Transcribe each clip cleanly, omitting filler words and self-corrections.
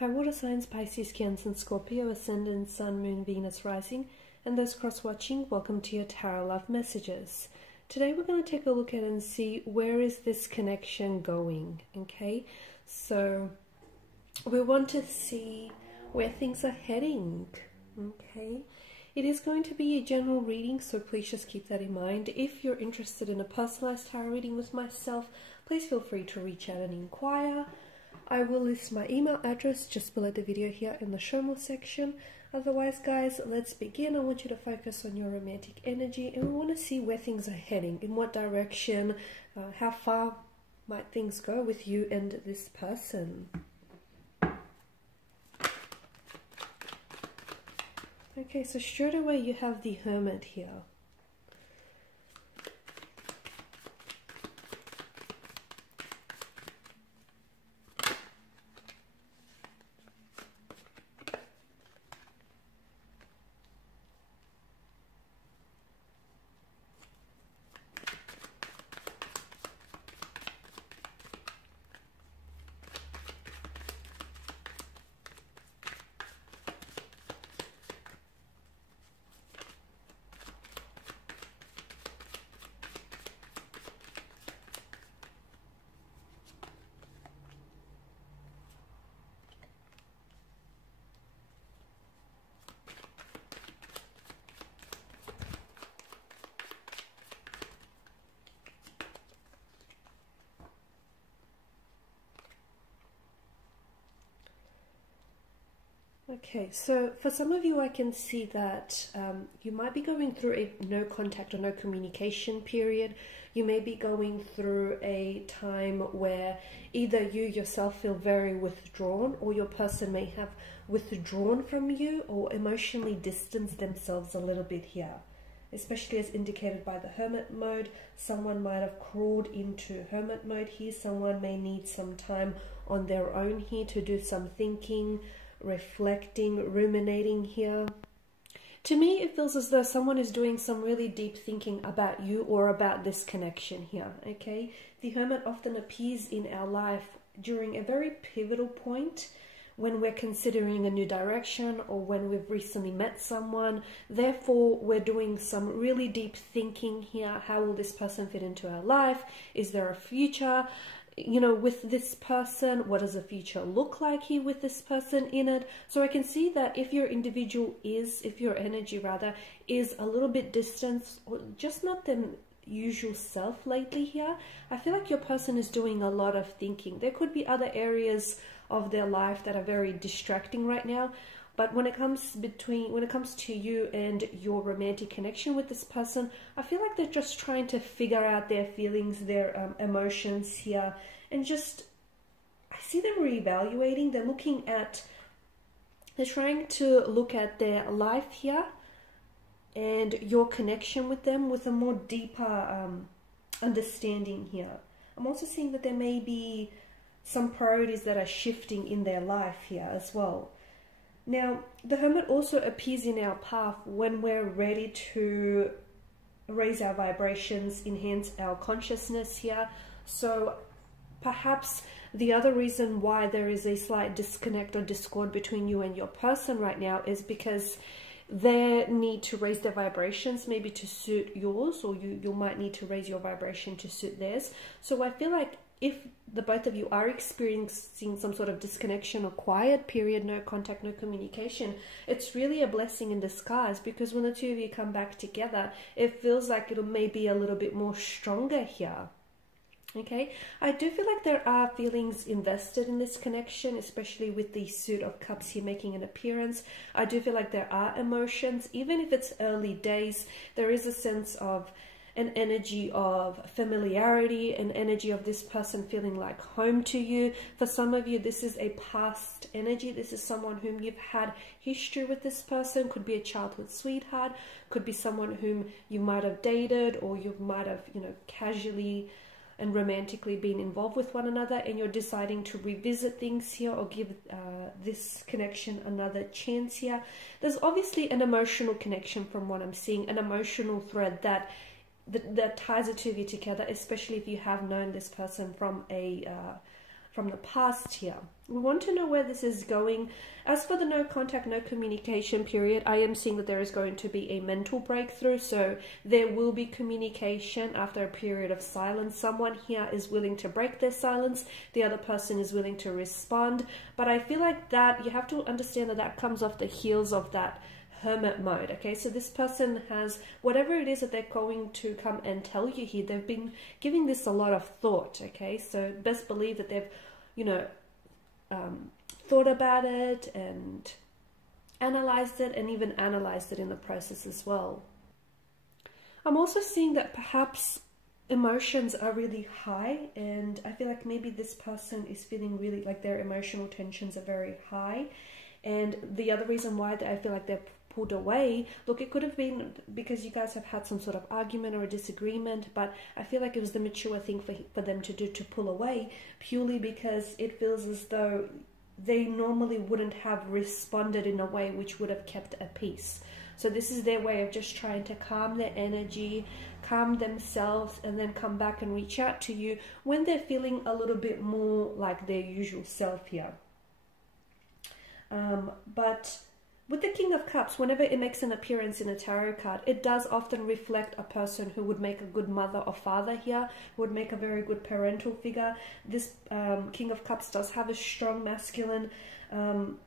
Hi, water signs, Pisces, Cancer, and Scorpio, Ascendant, Sun, Moon, Venus, Rising, and those cross-watching, welcome to your Tarot Love Messages. Today we're going to take a look at and see where is this connection going, okay? So we want to see where things are heading, okay? It is going to be a general reading, so please just keep that in mind. If you're interested in a personalized tarot reading with myself, please feel free to reach out and inquire. I will list my email address just below the video here in the show more section. Otherwise, guys, let's begin. I want you to focus on your romantic energy, and we want to see where things are heading, in what direction, how far might things go with you and this person. Okay, so straight away you have the Hermit here. Okay, so for some of you, I can see that you might be going through a no contact or no communication period. You may be going through a time where either you yourself feel very withdrawn, or your person may have withdrawn from you or emotionally distanced themselves a little bit here. Especially as indicated by the Hermit mode, someone might have crawled into Hermit mode here. Someone may need some time on their own here to do some thinking, reflecting, ruminating here. To me, it feels as though someone is doing some really deep thinking about you or about this connection here, okay? The Hermit often appears in our life during a very pivotal point, when we're considering a new direction or when we've recently met someone. Therefore, we're doing some really deep thinking here. How will this person fit into our life? Is there a future, you know, with this person? What does the future look like here with this person in it? So I can see that if your energy rather is a little bit distant, or just not the usual self lately here, I feel like your person is doing a lot of thinking. There could be other areas of their life that are very distracting right now, but when it comes to you and your romantic connection with this person, I feel like they're just trying to figure out their feelings, their emotions here, and just, I see them reevaluating. They're trying to look at their life here and your connection with them with a more deeper understanding here. I'm also seeing that there may be some priorities that are shifting in their life here as well. Now, the Hermit also appears in our path when we're ready to raise our vibrations, enhance our consciousness here. So perhaps the other reason why there is a slight disconnect or discord between you and your person right now is because they need to raise their vibrations, maybe to suit yours, or you might need to raise your vibration to suit theirs. So I feel like if the both of you are experiencing some sort of disconnection or quiet period, no contact, no communication, it's really a blessing in disguise, because when the two of you come back together, it feels like it'll maybe a little bit more stronger here. Okay, I do feel like there are feelings invested in this connection, especially with the Suit of Cups here making an appearance. I do feel like there are emotions, even if it's early days. There is a sense of an energy of familiarity, an energy of this person feeling like home to you. For some of you, this is a past energy. This is someone whom you've had history with this person. Could be a childhood sweetheart, could be someone whom you might have dated, or you might have, you know, casually and romantically been involved with one another, and you're deciding to revisit things here or give this connection another chance here. There's obviously an emotional connection from what I'm seeing, an emotional thread that ties the two of you together, especially if you have known this person from a from the past here. We want to know where this is going. As for the no contact, no communication period, I am seeing that there is going to be a mental breakthrough. So there will be communication after a period of silence. Someone here is willing to break their silence. The other person is willing to respond. But I feel like that you have to understand that that comes off the heels of that hermit mode. Okay, so this person has whatever it is that they're going to come and tell you here. They've been giving this a lot of thought. Okay, so best believe that they've, you know, thought about it and analyzed it, and even analyzed it in the process as well. I'm also seeing that perhaps emotions are really high, and I feel like maybe this person is feeling really like their emotional tensions are very high. And the other reason why I feel like they're pulled away, look, it could have been because you guys have had some sort of argument or a disagreement, but I feel like it was the mature thing for them to do, to pull away, purely because it feels as though they normally wouldn't have responded in a way which would have kept a peace. So this is their way of just trying to calm their energy, calm themselves, and then come back and reach out to you when they're feeling a little bit more like their usual self here. But with the King of Cups, whenever it makes an appearance in a tarot card, it does often reflect a person who would make a good mother or father here, who would make a very good parental figure. This King of Cups does have a strong masculine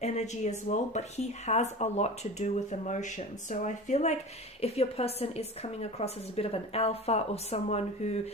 energy as well, but he has a lot to do with emotion. So I feel like if your person is coming across as a bit of an alpha, or someone who,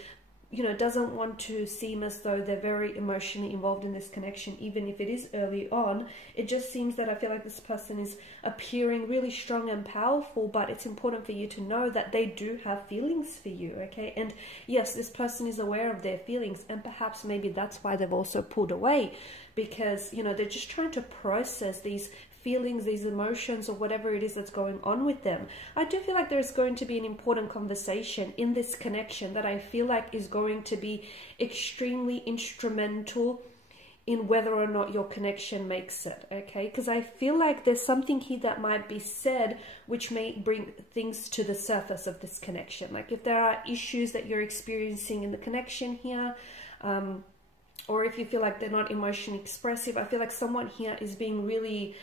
you know, doesn't want to seem as though they're very emotionally involved in this connection, even if it is early on, it just seems that I feel like this person is appearing really strong and powerful, but it's important for you to know that they do have feelings for you, okay? And yes, this person is aware of their feelings, and perhaps maybe that's why they've also pulled away, because, you know, they're just trying to process these feelings, these emotions, or whatever it is that's going on with them. I do feel like there's going to be an important conversation in this connection that I feel like is going to be extremely instrumental in whether or not your connection makes it, okay? Because I feel like there's something here that might be said which may bring things to the surface of this connection. Like if there are issues that you're experiencing in the connection here, or if you feel like they're not emotionally expressive, I feel like someone here is being really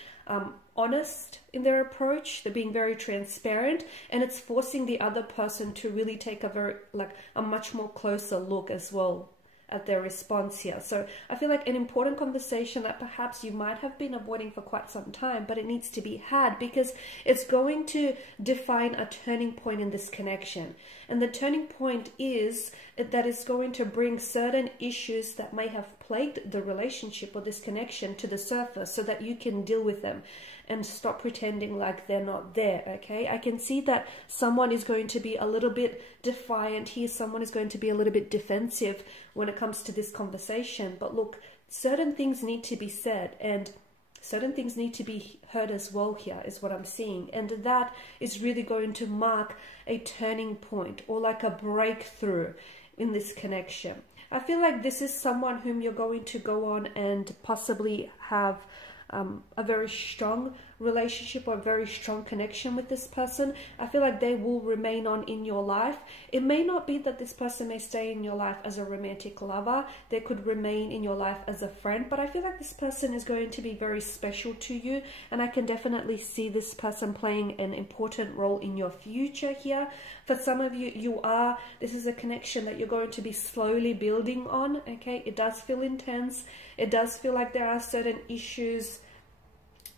honest in their approach. They're being very transparent, and it's forcing the other person to really take a much more closer look as well at their response here. So I feel like an important conversation that perhaps you might have been avoiding for quite some time, but it needs to be had, because it's going to define a turning point in this connection. And the turning point is that it's going to bring certain issues that may have plagued the relationship or this connection to the surface, so that you can deal with them and stop pretending like they're not there, okay? I can see that someone is going to be a little bit defiant here. Someone is going to be a little bit defensive when it comes to this conversation. But look, certain things need to be said, and certain things need to be heard as well here, is what I'm seeing. And that is really going to mark a turning point, or like a breakthrough in this connection. I feel like this is someone whom you're going to go on and possibly have a very strong relationship or a very strong connection with this person. I feel like they will remain on in your life. It may not be that this person may stay in your life as a romantic lover. They could remain in your life as a friend, but I feel like this person is going to be very special to you, and I can definitely see this person playing an important role in your future here. For some of you, this is a connection that you're going to be slowly building on, okay? It does feel intense. It does feel like there are certain issues,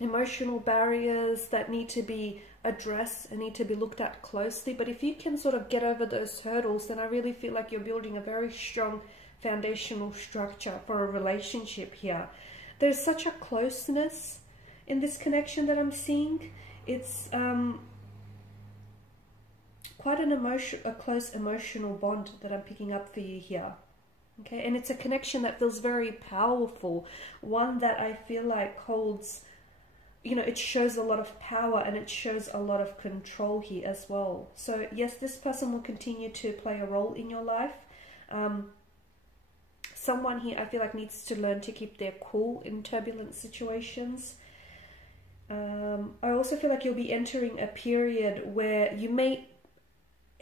emotional barriers that need to be addressed and need to be looked at closely. But if you can sort of get over those hurdles, then I really feel like you're building a very strong foundational structure for a relationship here. There's such a closeness in this connection that I'm seeing. It's quite a close emotional bond that I'm picking up for you here. Okay, and it's a connection that feels very powerful, one that I feel like holds, you know, it shows a lot of power and it shows a lot of control here as well. So yes, this person will continue to play a role in your life. Someone here I feel like needs to learn to keep their cool in turbulent situations. I also feel like you'll be entering a period where you may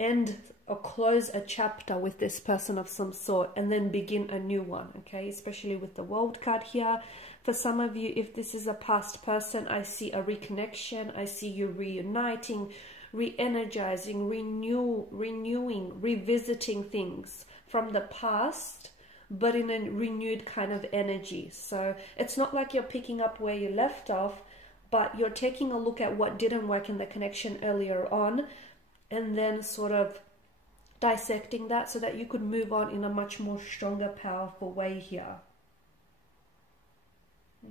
end or close a chapter with this person of some sort and then begin a new one, okay? Especially with the World card here. For some of you, if this is a past person, I see a reconnection. I see you reuniting, re-energizing, renewing, revisiting things from the past, but in a renewed kind of energy. So it's not like you're picking up where you left off, but you're taking a look at what didn't work in the connection earlier on, and then sort of dissecting that so that you could move on in a much more stronger, powerful way here.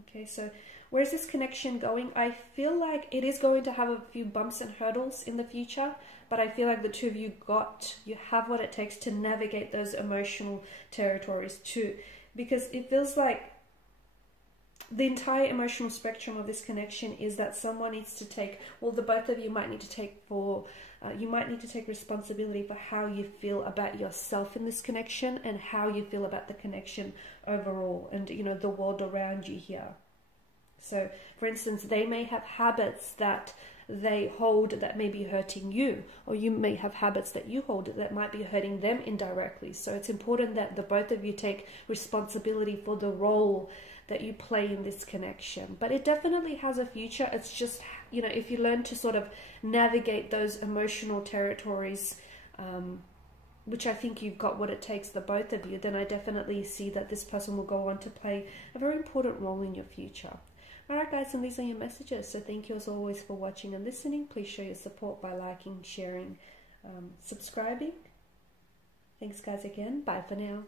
Okay, so where's this connection going? I feel like it is going to have a few bumps and hurdles in the future, but I feel like the two of you have what it takes to navigate those emotional territories too, because it feels like the entire emotional spectrum of this connection is that someone needs to take, well, the both of you might need to take responsibility for how you feel about yourself in this connection and how you feel about the connection overall and, you know, the world around you here. So, for instance, they may have habits that they hold that may be hurting you, or you may have habits that you hold that might be hurting them indirectly. So it's important that the both of you take responsibility for the role that you play in this connection. But it definitely has a future. It's just, you know, if you learn to sort of navigate those emotional territories, which I think you've got what it takes, the both of you, then I definitely see that this person will go on to play a very important role in your future. Alright guys, and these are your messages. So thank you as always for watching and listening. Please show your support by liking, sharing, subscribing. Thanks guys again. Bye for now.